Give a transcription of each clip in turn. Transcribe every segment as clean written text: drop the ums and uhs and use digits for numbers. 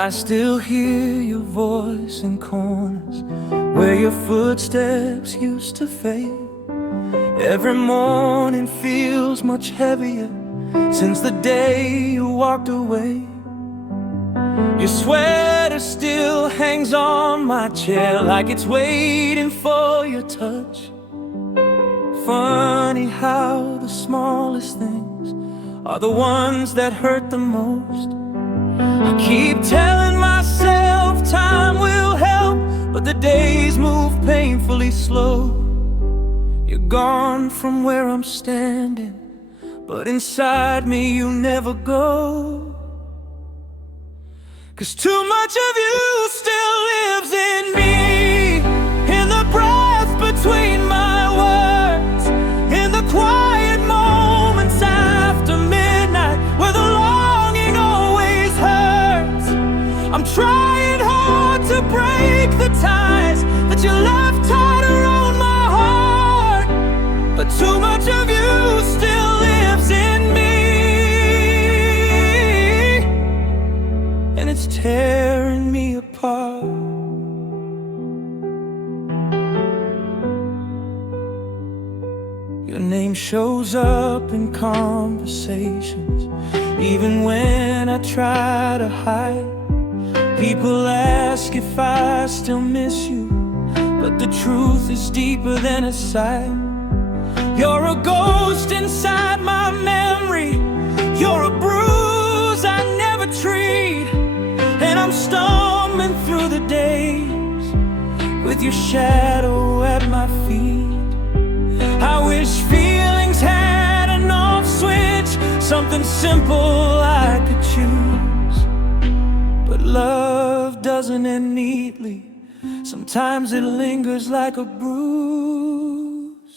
I still hear your voice in corners where your footsteps used to fade. Every morning feels much heavier since the day you walked away. Your sweater still hangs on my chair like it's waiting for your touch. Funny how the smallest things are the ones that hurt the most. I keep telling myself time will help, but the days move painfully slow. You're gone from where I'm standing, but inside me you never go. 'Cause too much of you still lives in me, in the breath between my words, in the quiet moments after midnight, where the longing always hurts. I'm trying hard to break the ties that you left tied around my heart, but too much of you still lives in me, and it's tearing me apart. Your name shows up in conversations, even when I try to hide. People ask if I still miss you, but the truth is deeper than a sigh. You're a ghost inside my memory, you're a bruise I never treat, and I'm stumbling through the days with your shadow at my feet. I wish feelings had an off switch, something simple I could choose, but love doesn't end neatly. Sometimes it lingers like a bruise.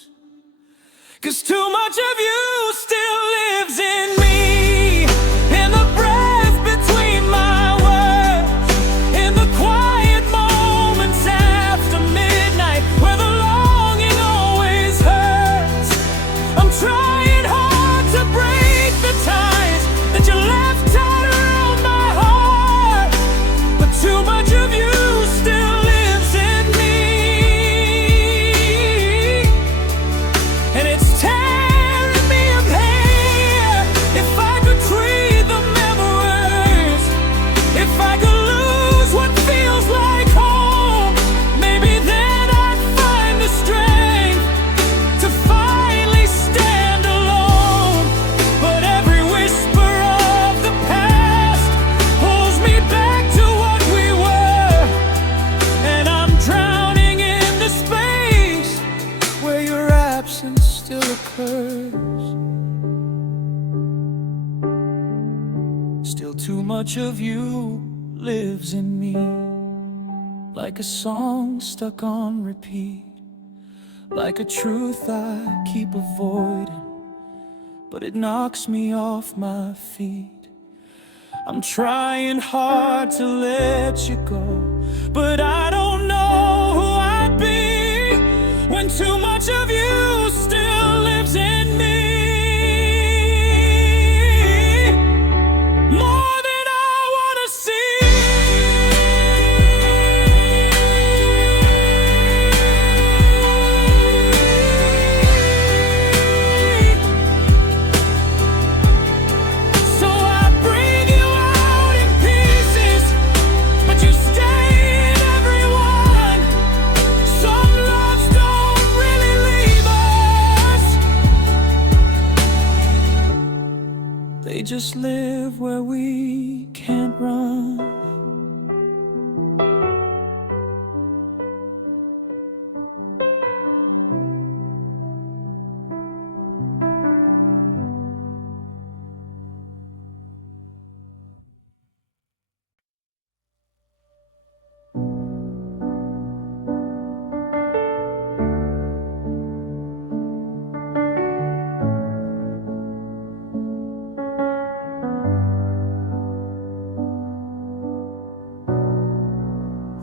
'Cause too much of you still lives in me, in the breath between my words, in the quiet moments after midnight, where the longing always hurts. I'm trying hard to break the ties that you left tied around my heart, but too much of you still lives in me, and it's tearing me apart. If I could trade the memories, if I could lose what feels like home, maybe then I'd find the strength to finally stand alone. But every whisper of the past pulls me back to what we were, and I'm drowning in the space where your absence still occurs. Still too much of you lives in me, like a song stuck on repeat, like a truth I keep avoiding, but it knocks me off my feet. I'm trying hard to let you go, but I don't know who I'd be when too much of you still lives in me, more than I wanna see. So I bring you out in pieces, but you stay in every one. Some loves don't really leave us, they just live where we can't run.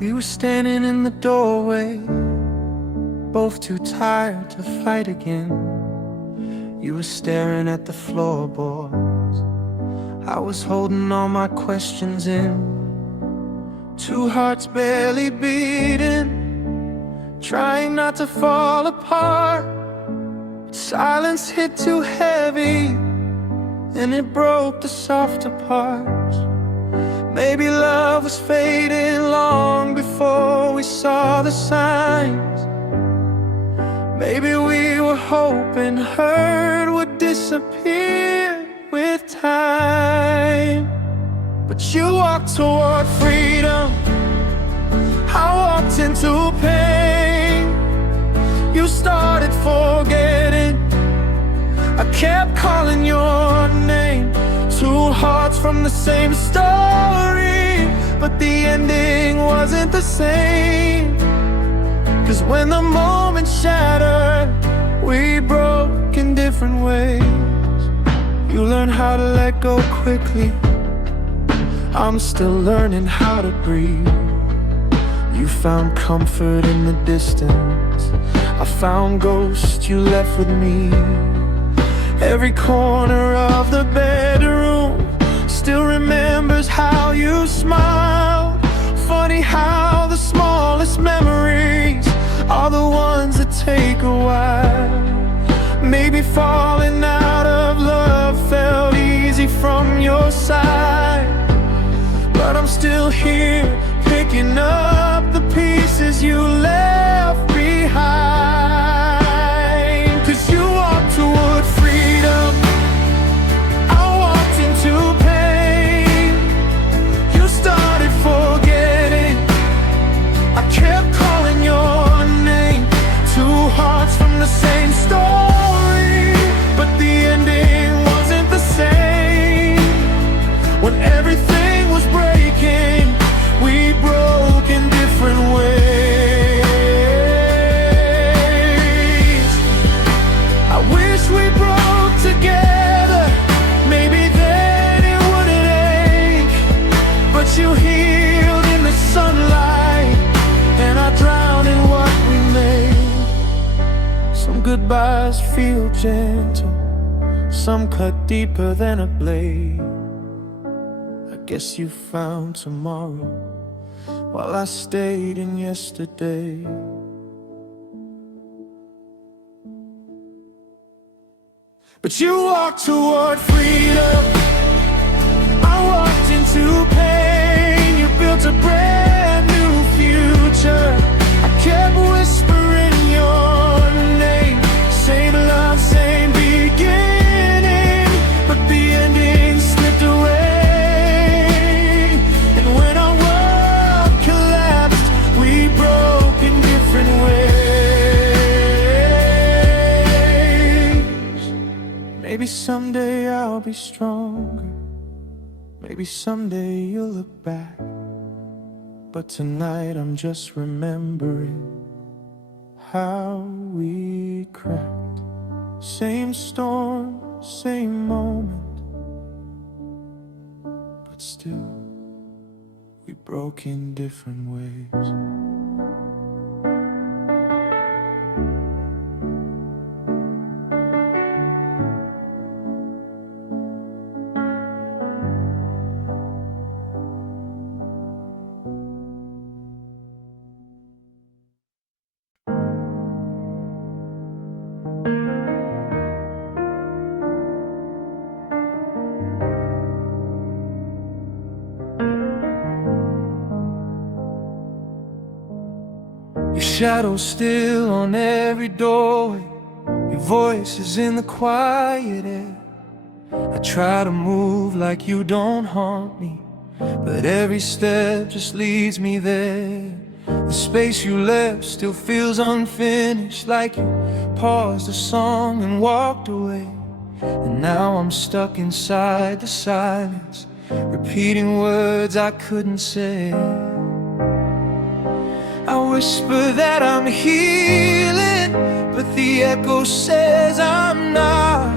We were standing in the doorway, both too tired to fight again. You were staring at the floorboards, I was holding all my questions in. two hearts barely beating, trying not to fall apart. Silence hit too heavy, and it broke the softer parts. Maybe love was fading long before we saw the signs. Maybe we were hoping hurt would disappear with time. But you walked toward freedom, I walked into pain. You started forgetting, I kept calling your name. Two hearts from the same story, but the ending wasn't the same. 'Cause when the moment shattered, we broke in different ways. You learned how to let go quickly, I'm still learning how to breathe. You found comfort in the distance, I found ghosts you left with me. Every corner of the bedroom still remembers how you smiled. Funny how the smallest memories are the ones that take a while. Maybe falling out of love felt easy from your side, but I'm still here, picking up the pieces you left behind. 'Cause you walked toward freedom, I walked into pain. You started forgetting, I kept calling your name. Two hearts from the same story, but the ending wasn't the same. When everything was breaking, we broke in different ways. I wish we broke together, maybe then it wouldn't ache. But you healed in the sunlight, and I drowned in what we made. Some goodbyes feel gentle, some cut deeper than a blade. I guess you found tomorrow while I stayed in yesterday. But you walked toward freedom, I walked into pain. You built a brand new future, I kept whispering your name. Same love, same beginning, but the ending slipped away. And when our world collapsed, we broke in different ways. Maybe someday I'll be stronger, maybe someday you'll look back. But tonight I'm just remembering how we cracked. Same storm, same moment, but still we broke in different ways. Your shadow's still on every doorway, your voice is in the quiet air. I try to move like you don't haunt me, but every step just leads me there. The space you left still feels unfinished, like you paused the song and walked away. And now I'm stuck inside the silence, repeating words I couldn't say. I whisper that I'm healing, but the echo says I'm not.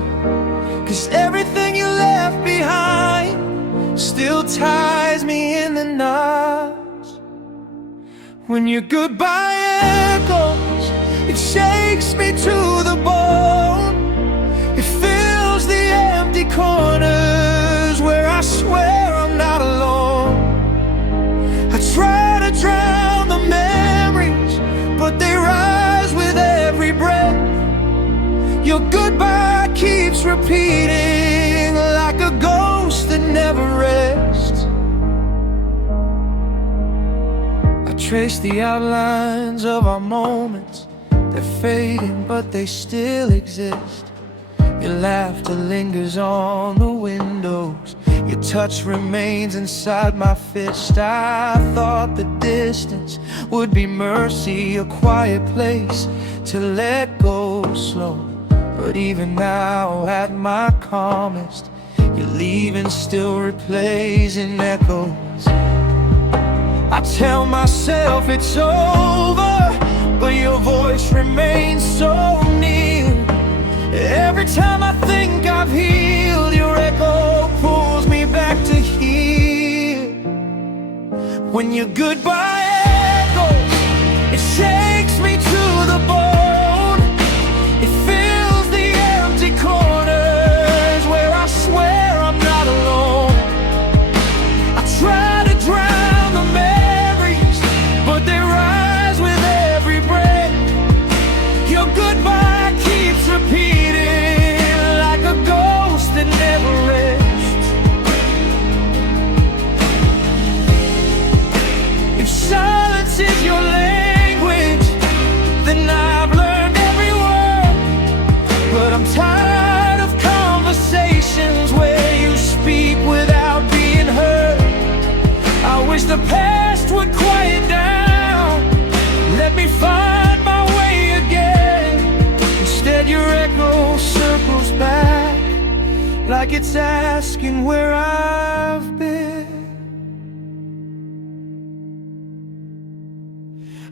'Cause everything you left behind still ties me in the knots. When your goodbye echoes, it shakes me to the bone. It fills the empty corners where I swear I'm not alone. I try Your goodbye keeps repeating like a ghost that never rests. I trace the outlines of our moments. They're fading, but they still exist. Your laughter lingers on the windows. Your touch remains inside my fist. I thought the distance would be mercy, a quiet place to let go slow. But even now, at my calmest, your leaving still replays in echoes. I tell myself it's over, but your voice remains so near. Every time I think I've healed, your echo pulls me back to here. When your goodbye echoes, it shakes me to the bone. It fills the empty corners where I swear I'm not alone. I try to drown the memories, but they rise with every breath. Your goodbye keeps repeating like a ghost that never rests. If silence is your language, then I've learned every word. But I'm tired of conversations where you speak without being heard. I wish the past would quiet down, let me find my way again. Instead your echo circles back like it's asking where I've been.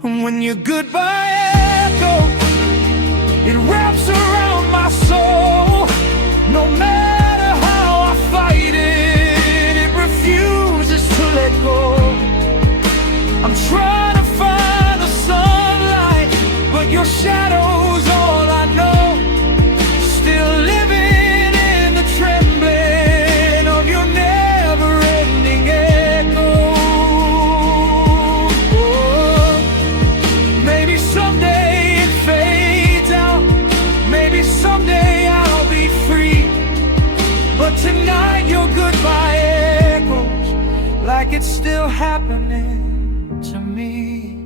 And when your goodbye echo, it wraps around my soul. No matter how I fight it, it refuses to let go. I'm trying to find the sunlight, but your shadow's all I know. Still living in the trembling of your never-ending echo. Maybe someday it fades out, maybe someday I'll be free. But tonight your goodbye echoes like it's still happening to me.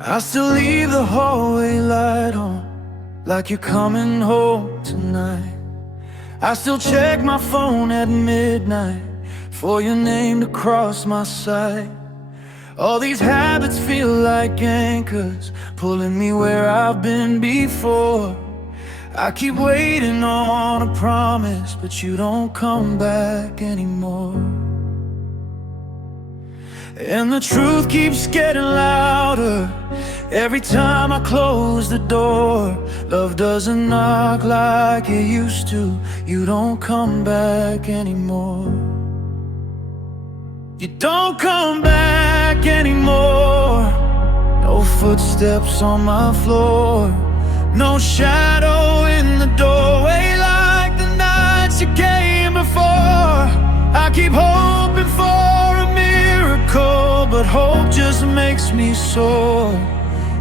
I still leave the hallway light on, like you're coming home tonight. I still check my phone at midnight for your name to cross my sight. All these habits feel like anchors, pulling me where I've been before. I keep waiting on a promise, but you don't come back anymore. And the truth keeps getting louder every time I close the door. Love doesn't knock like it used to. You don't come back anymore. You don't come back anymore. No footsteps on my floor, no shadow in the doorway like the nights you came before. I keep hoping for a miracle, but hope just makes me sore.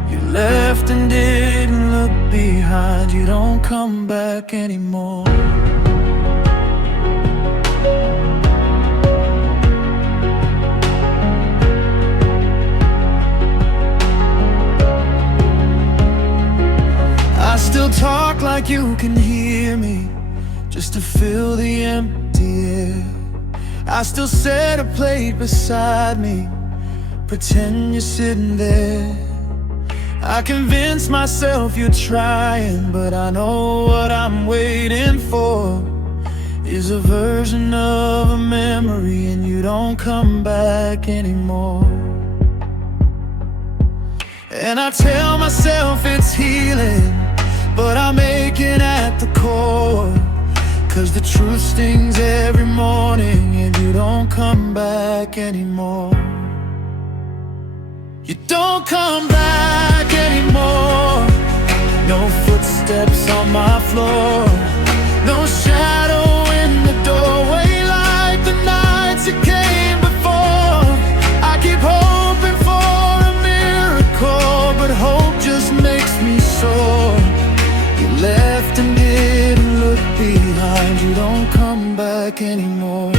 You left and didn't look behind. You don't come back anymore. I still talk like you can hear me, just to fill the empty air. I still set a plate beside me, pretend you're sitting there. I convince myself you're trying, but I know what I'm waiting for is a version of a memory, and you don't come back anymore. And I tell myself it's healing, but I'm aching at the core. 'Cause the truth stings every morning, and you don't come back anymore. You don't come back anymore. No footsteps on my floor, no shadow in the doorway like the nights you came before. I keep hoping for a miracle, but hope just makes me sore. You left and didn't look behind. You don't come back anymore.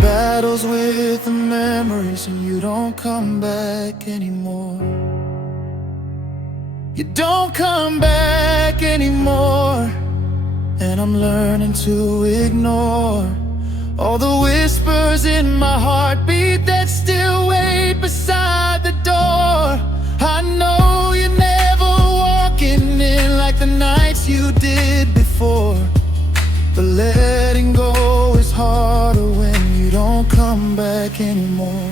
Battles with the memories, and you don't come back anymore. You don't come back anymore. And I'm learning to ignore all the whispers in my heartbeat that still wait beside the door. I know you're never walking in like the nights you did before, but letting go is harder when you don't come back anymore.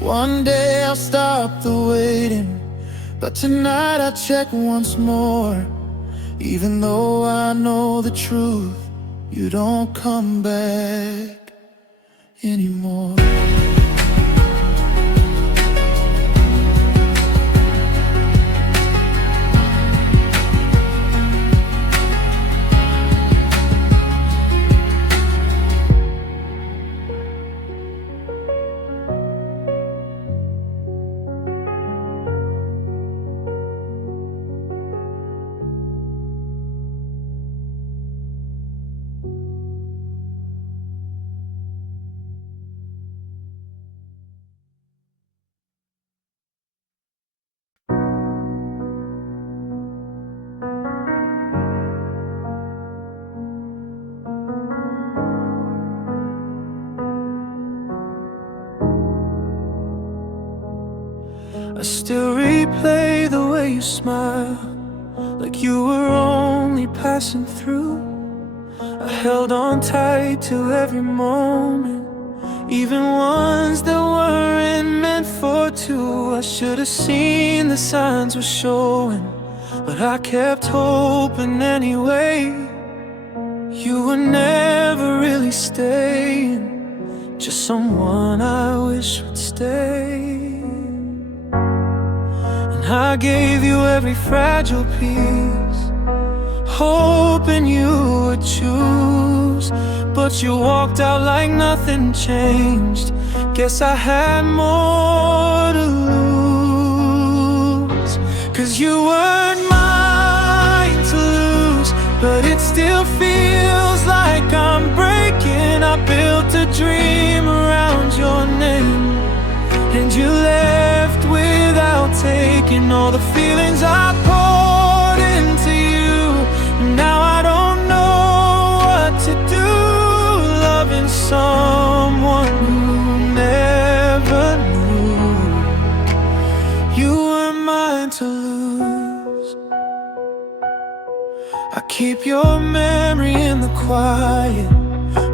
One day I'll stop the waiting, but tonight I'll check once more. Even though I know the truth, you don't come back anymore. I still replay the way you smile, like you were only passing through. I held on tight to every moment, even ones that weren't meant for two. I should have seen the signs were showing, but I kept hoping anyway. You were never really staying, just someone I wish would stay. I gave you every fragile piece, hoping you would choose, but you walked out like nothing changed. Guess I had more to lose. 'Cause you weren't mine to lose, but it still feels like I'm breaking. I built a dream around your name, and you left without taking all the feelings I poured into you. Now I don't know what to do, loving someone who never knew you were mine to lose. I keep your memory in the quiet,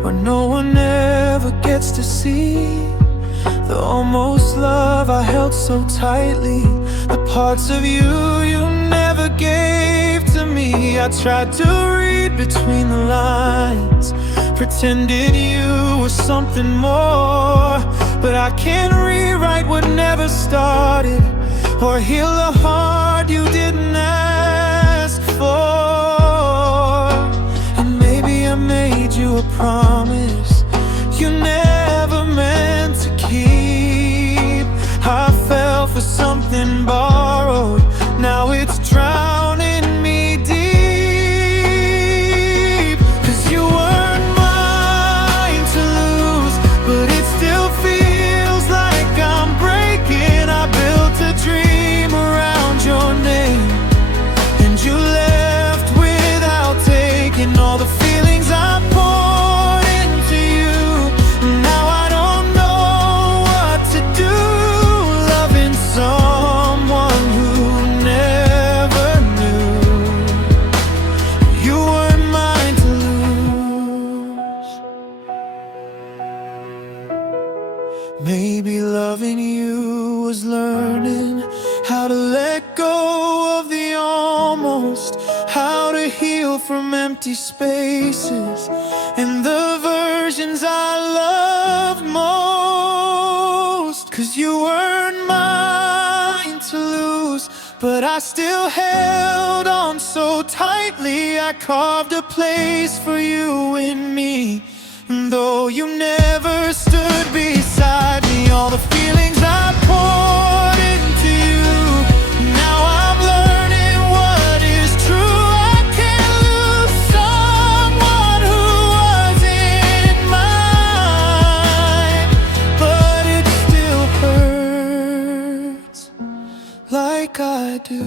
where no one ever gets to see the almost love I held so tightly, the parts of you you never gave to me. I tried to read between the lines, pretended you were something more, but I can't rewrite what never started, or heal a heart you didn't ask for. And maybe I made you a promise you never meant to keep. I fell for something borrowed, now it's drowning me deep. 'Cause you weren't mine to lose, but it still feels like I'm breaking. I built a Maybe loving you was learning how to let go of the almost, how to heal from empty spaces and the versions I loved most. 'Cause you weren't mine to lose, but I still held on so tightly. I carved a place for you in me, and though you never stood beside me, all the feelings I poured into you, now I'm learning what is true. I can't lose someone who wasn't mine, but it still hurts like I do.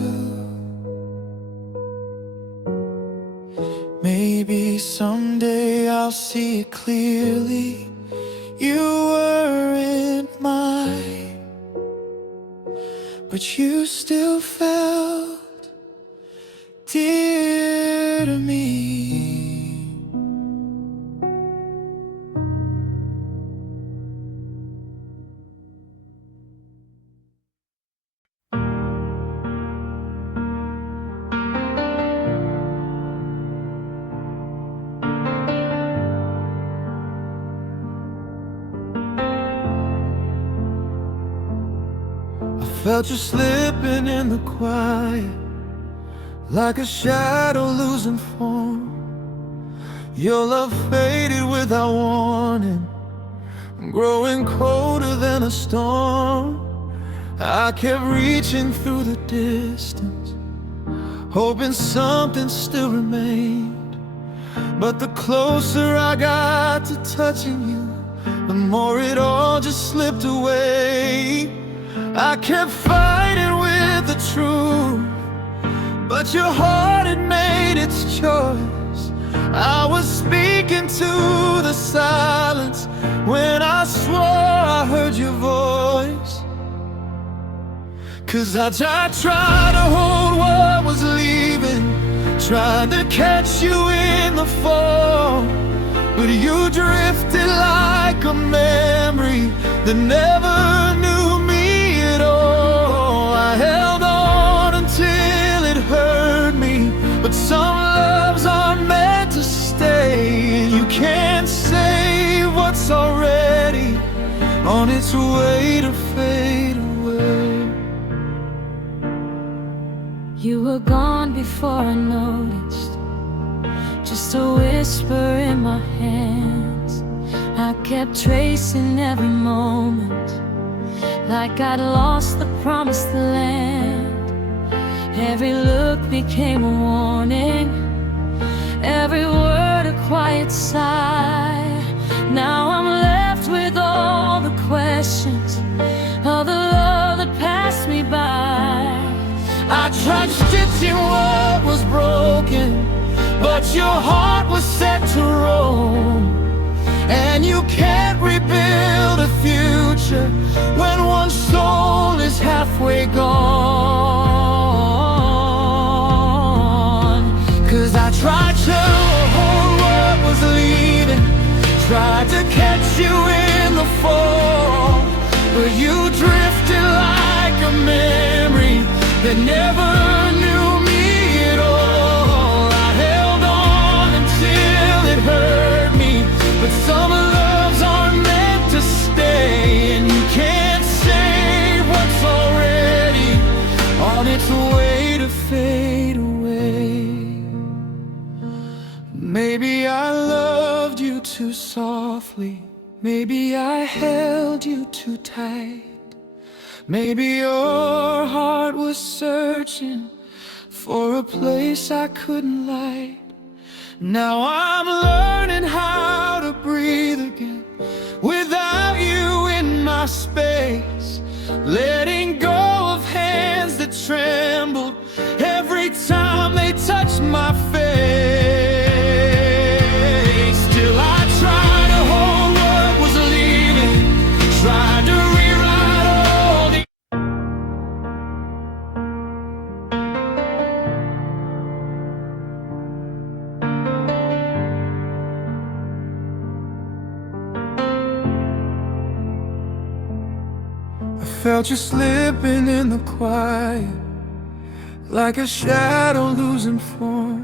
Maybe someday I'll see it clearly. You weren't mine, but you still felt dear to me. Felt you slipping in the quiet, like a shadow losing form. Your love faded without warning, growing colder than a storm. I kept reaching through the distance, hoping something still remained. But the closer I got to touching you, the more it all just slipped away. I kept fighting with the truth, but your heart had made its choice. I was speaking to the silence when I swore I heard your voice. 'Cause I tried to hold what was leaving, tried to catch you in the fall, but you drifted like a memory that never knew me at all. I held on until it hurt me, but some loves are meant to stay, and you can't save what's already on its way to fade away. You were gone before I noticed, just a whisper in my hands. I kept tracing every moment, like I'd lost the promised land. Every look became a warning, every word a quiet sigh. Now I'm left with all the questions of the love that passed me by. I tried stitching what was broken, but your heart was set to roam. And you can't rebuild a future when one soul is halfway gone. 'Cause I tried to hold what was leaving, tried to catch you in the fall, but you drifted like a memory that never knew me at all. I held on until it hurt me, but some loves aren't meant to stay, and you can't save what's already on its way to fade away. Maybe I loved you too softly, maybe I held you too tight. Maybe your heart was searching for a place I couldn't light. Now I'm learning how to breathe again without you in my space, letting go of hands that trembled every time they touched my face. Still I try to hold what was leaving, try to rewrite all the felt you slipping in the quiet, like a shadow losing form.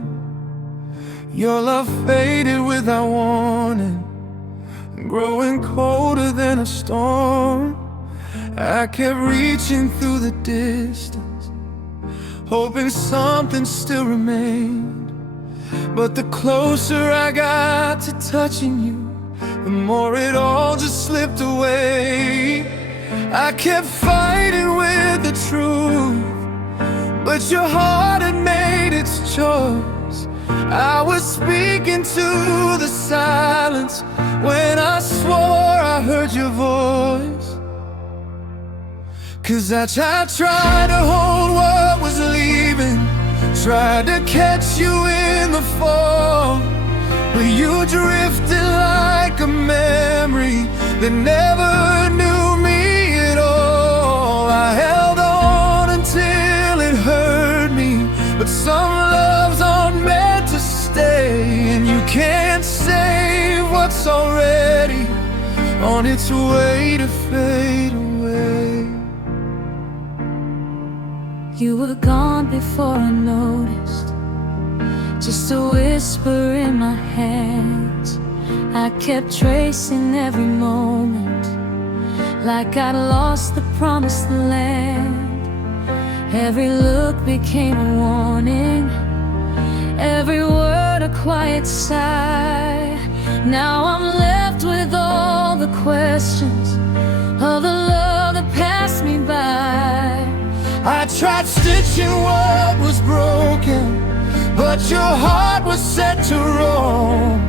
Your love faded without warning, growing colder than a storm. I kept reaching through the distance, hoping something still remained. But the closer I got to touching you, the more it all just slipped away. I kept fighting with the truth, but your heart had made its choice. I was speaking to the silence when I swore I heard your voice. 'Cause I tried to hold what was leaving, tried to catch you in the fall, but you drifted like a memory that never knew me at all. I held on until it hurt me, but some loves aren't meant to stay, and you can't save what's already on its way to fade away. You were gone before I noticed, just a whisper in my hands. I kept tracing every moment, like I'd lost the promised land. Every look became a warning, every word a quiet sigh. Now I'm left with all the questions of the love that passed me by. I tried stitching what was broken, but your heart was set to roam.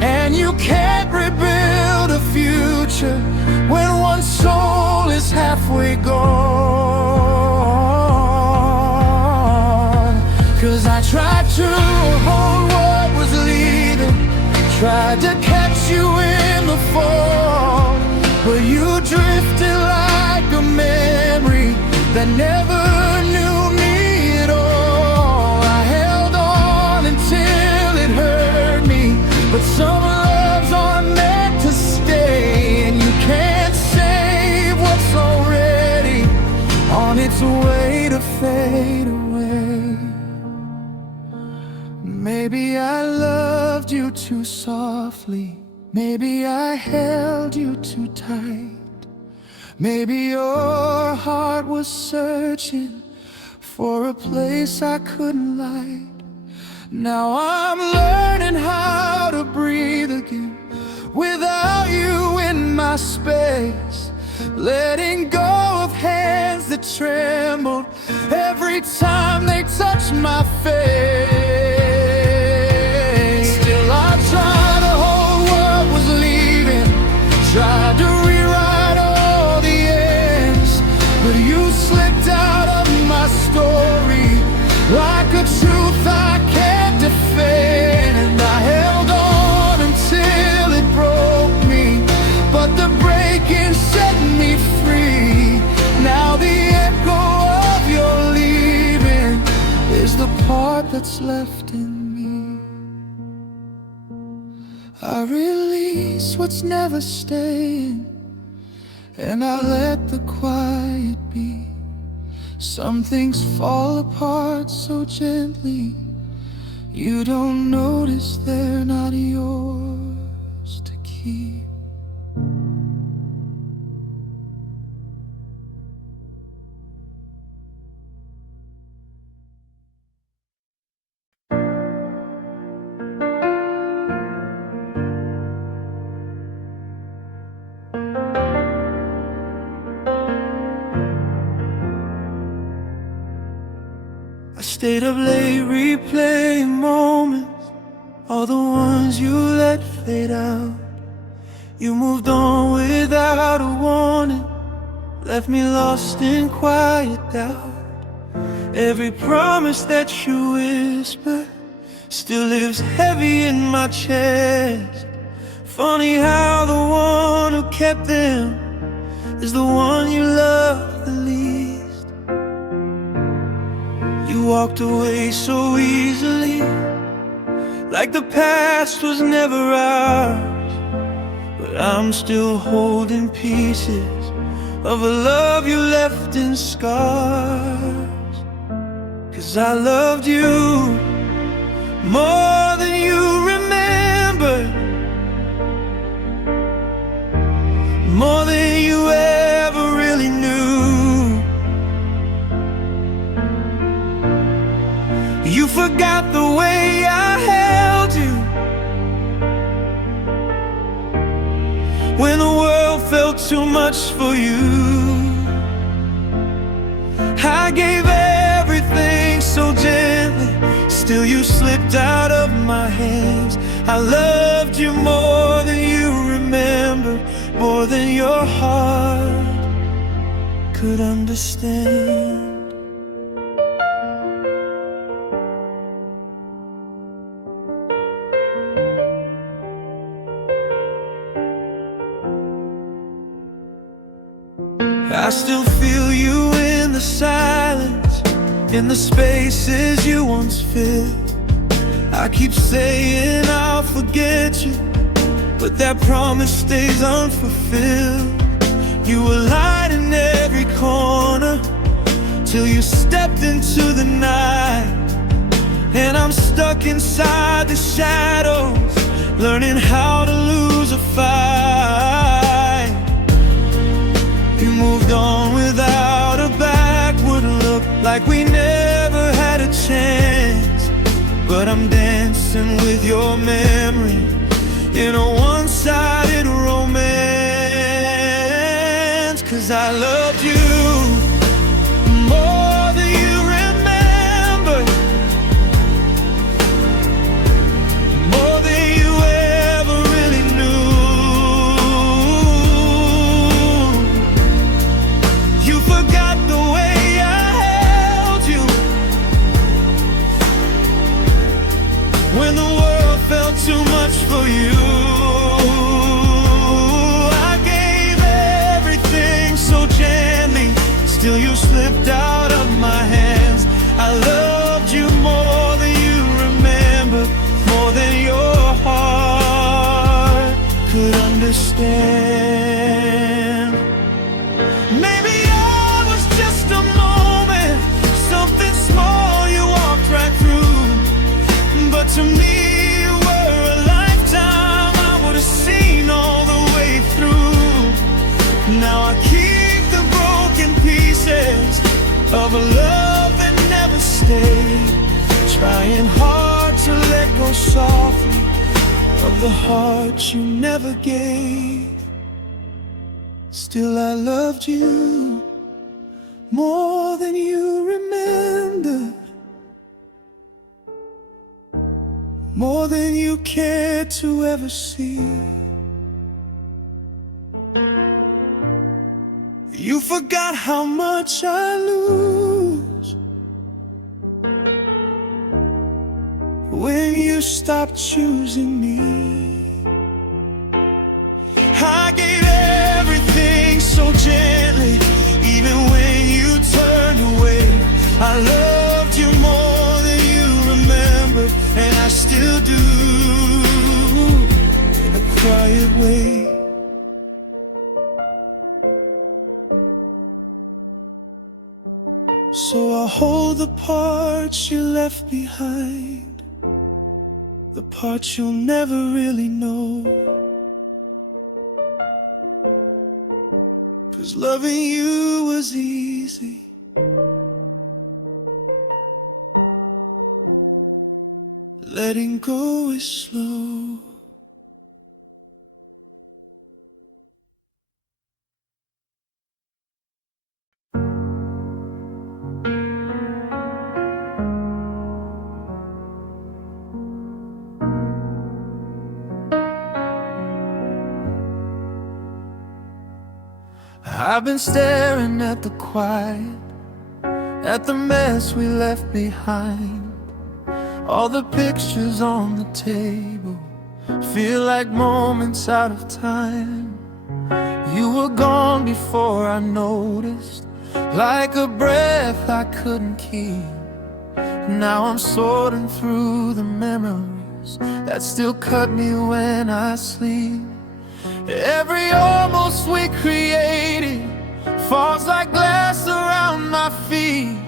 And you can't rebuild a future when one soul is halfway gone. 'Cause I tried to hold what was leaving, tried to catch you in the fall, but you drifted like a memory that never knew me at all. I held on until it hurt me, but some loves aren't meant to stay, and you can't save what's already on its way to fade away. Maybe I loved you too softly, maybe I held you too tight. Maybe your heart was searching for a place I couldn't light. Now I'm learning how to breathe again without you in my space, letting go of hands that trembled every time they touched my face. Still I try to hold what was leaving, try to rewrite all the ends, but you slipped out of my story like a truth I can't defend. And I held on until it broke me, but the breaking set me free. Now the echo of your leaving is the part that's left in me. I release what's never staying, and I let the quiet be. Some things fall apart so gently, you don't notice they're not yours to keep. I stayed up late replaying moments, all the ones you let fade out. You moved on without a warning, left me lost in quiet doubt. Every promise that you whispered still lives heavy in my chest. Funny how the one who kept them is the one you love the least. You walked away so easily, like the past was never ours. But I'm still holding pieces of a love you left in scars. 'Cause I loved you more than you remember, more than you ever really knew. You forgot the way I held you when the world felt too much for you. I gave everything so gently, still you slipped out of my hands. I loved you more than you remember, more than your heart could understand. I still feel you in the silence, in the spaces you once filled. I keep saying I'll forget you, but that promise stays unfulfilled. You were light in every corner till you stepped into the night, and I'm stuck inside the shadows, learning how to lose a fight. You moved on without a backward look, like we never had a chance. But I'm dancing with your memory in a one-sided romance. 'Cause I loved you more than you remember, more than you ever really knew. You forgot the way I held you when the world felt too much for you. I gave everything so gently, still you slipped out of my hands. I loved you more than you remember, more than your heart could understand. Maybe I was just a moment, something small you walked right through, but to me you were a lifetime I would have seen all the way through. Now I keep the broken pieces of a love that never stayed, trying hard to let go softly of the heart you never gave. Still I loved you more than you remember, more than you cared to ever see. You forgot how much I lose when you stopped choosing me. I gave everything so gently, even when you turned away. I loved you more than you remembered, and I still do, in a quiet way. So I hold the parts you left behind, the parts you'll never really know. 'Cause loving you was easy, letting go is slow. I've been staring at the quiet, at the mess we left behind. All the pictures on the table feel like moments out of time. You were gone before I noticed, like a breath I couldn't keep. Now I'm sorting through the memories that still cut me when I sleep. Every almost we created falls like glass around my feet,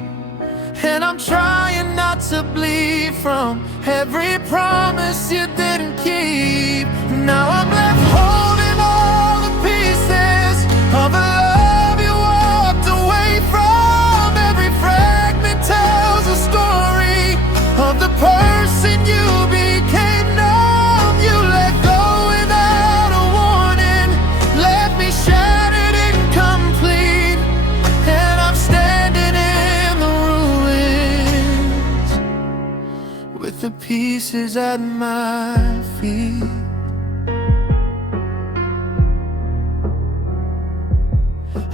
and I'm trying not to bleed from every promise you didn't keep. Now I'm left holding all the pieces of a love you walked away from. Every fragment tells a story of the person you became. Numb, you let go without a warning, left me shattered, incomplete, and I'm standing in the ruins with the pieces at my feet.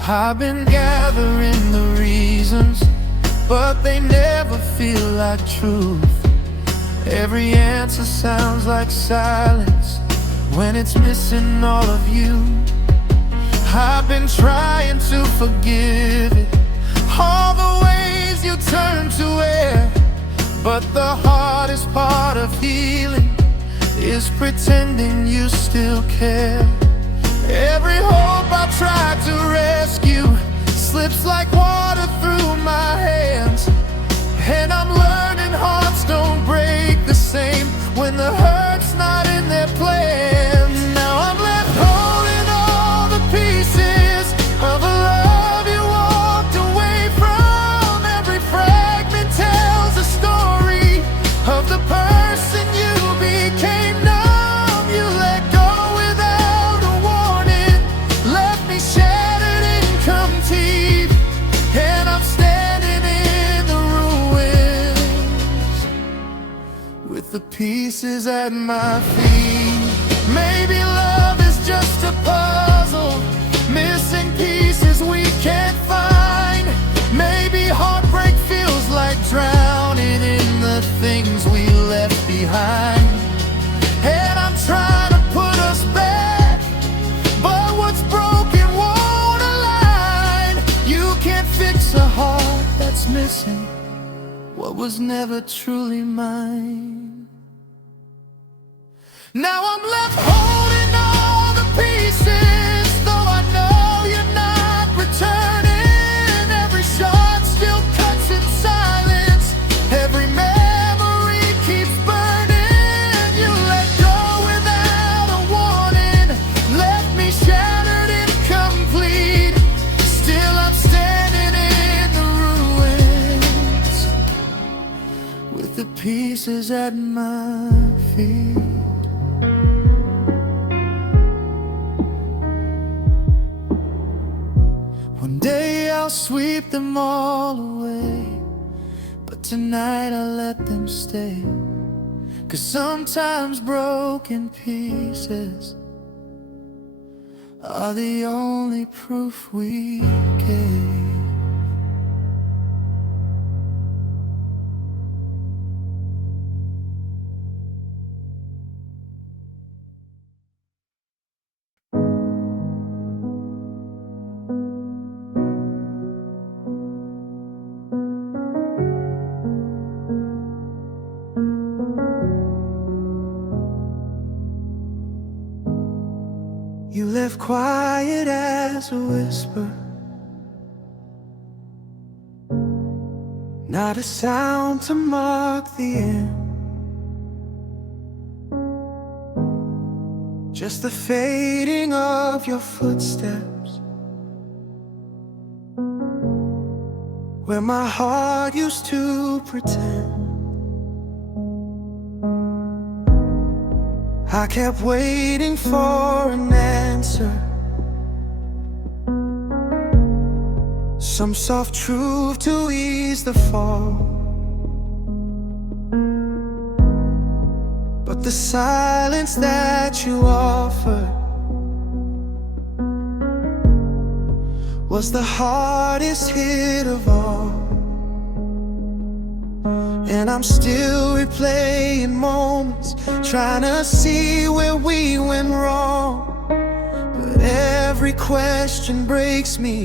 I've been gathering the reasons, but they never feel like truth. Every answer sounds like silence when it's missing all of you. I've been trying to forgive it, all the ways you turn to air, but the hardest part of healing is pretending you still care. Every hope I tried to rescue slips like water through my hands, and I'm learning hearts don't break the same when the hurt's not in their plan. Now I'm left holding all the pieces of a love you walked away from. Every fragment tells a story of the person you became. Numb, you let go without a warning, left me shattered, incomplete, and I'm standing in the ruins with the pieces at my feet. Maybe love is just a puzzle, missing pieces we can't find. Maybe heartbreak feels like drowning in the things we left behind, and I'm trying to put us back, but what's broken won't align. You can't fix a heart that's missing what was never truly mine. Now I'm left holding all the pieces, though I know you're not returning. Every shot still cuts in silence, every memory keeps burning. You let go without a warning, left me shattered, incomplete, still I'm standing in the ruins with the pieces at my feet. One day I'll sweep them all away, but tonight I let them stay. 'Cause sometimes broken pieces are the only proof we gave. You left quiet as a whisper, not a sound to mark the end, just the fading of your footsteps, where my heart used to pretend. I kept waiting for an answer, some soft truth to ease the fall. But the silence that you offered was the hardest hit of all. And I'm still replaying moments, trying to see where we went wrong. But every question breaks me,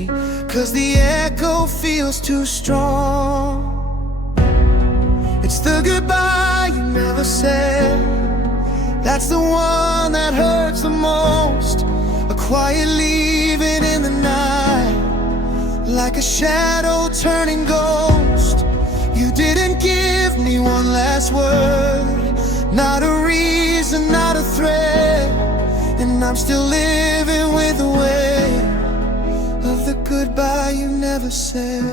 'cause the echo feels too strong. It's the goodbye you never said, that's the one that hurts the most. A quiet leaving in the night, like a shadow turning ghost. You didn't give me one last word, not a reason, not a threat. And I'm still living with the weight of the goodbye you never said.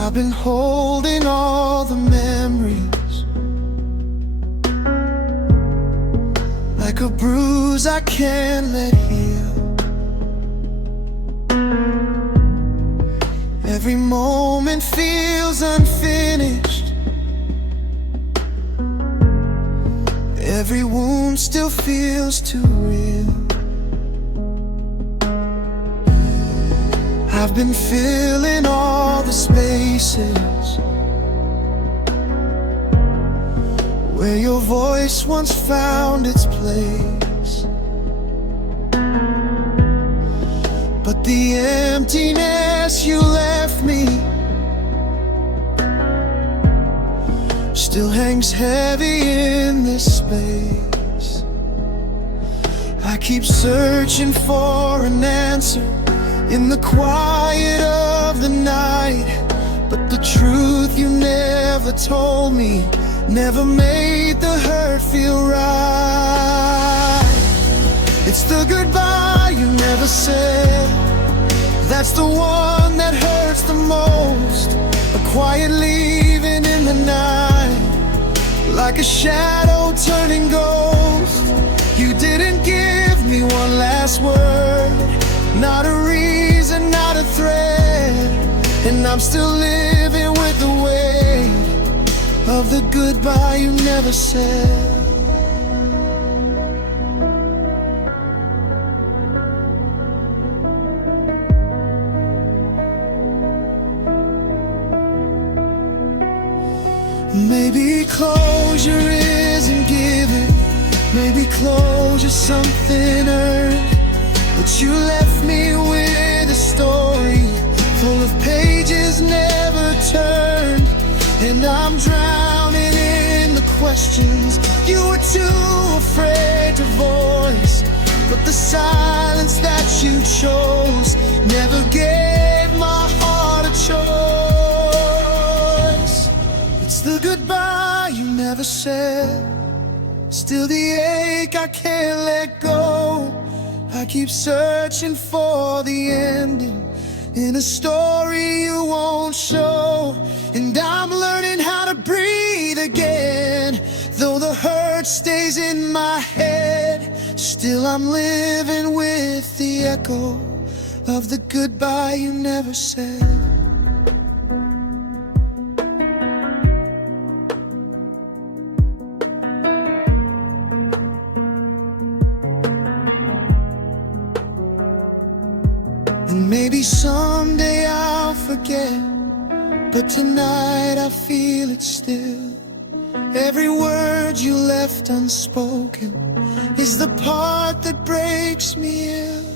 I've been holding all the memories like a bruise I can't let heal. Every moment feels unfinished. Every wound still feels too real. I've been filling all the spaces where your voice once found its place. But the emptiness you left me still hangs heavy in this space. I keep searching for an answer in the quiet of the night, but the truth you never told me never made the hurt feel right. It's the goodbye you never said, that's the one that hurts the most. A quiet leaving in the night, like a shadow turning ghost. You didn't give me one last word, not a reason, not a thread. And I'm still living with the weight of the goodbye you never said. Maybe closure isn't given, maybe closure's something earned. But you left me with a story full of pages never turned. And I'm drowning in the questions you were too afraid to voice. But the silence that you chose never gave my heart a choice. It's the goodbye you never said, still the ache I can't let go. I keep searching for the ending in a story you won't show. And I'm learning how to breathe again, though the hurt stays in my head. Still I'm living with the echo of the goodbye you never said. And maybe someday I'll forget, but tonight I feel it still. Every word you left unspoken is the part that breaks me ill.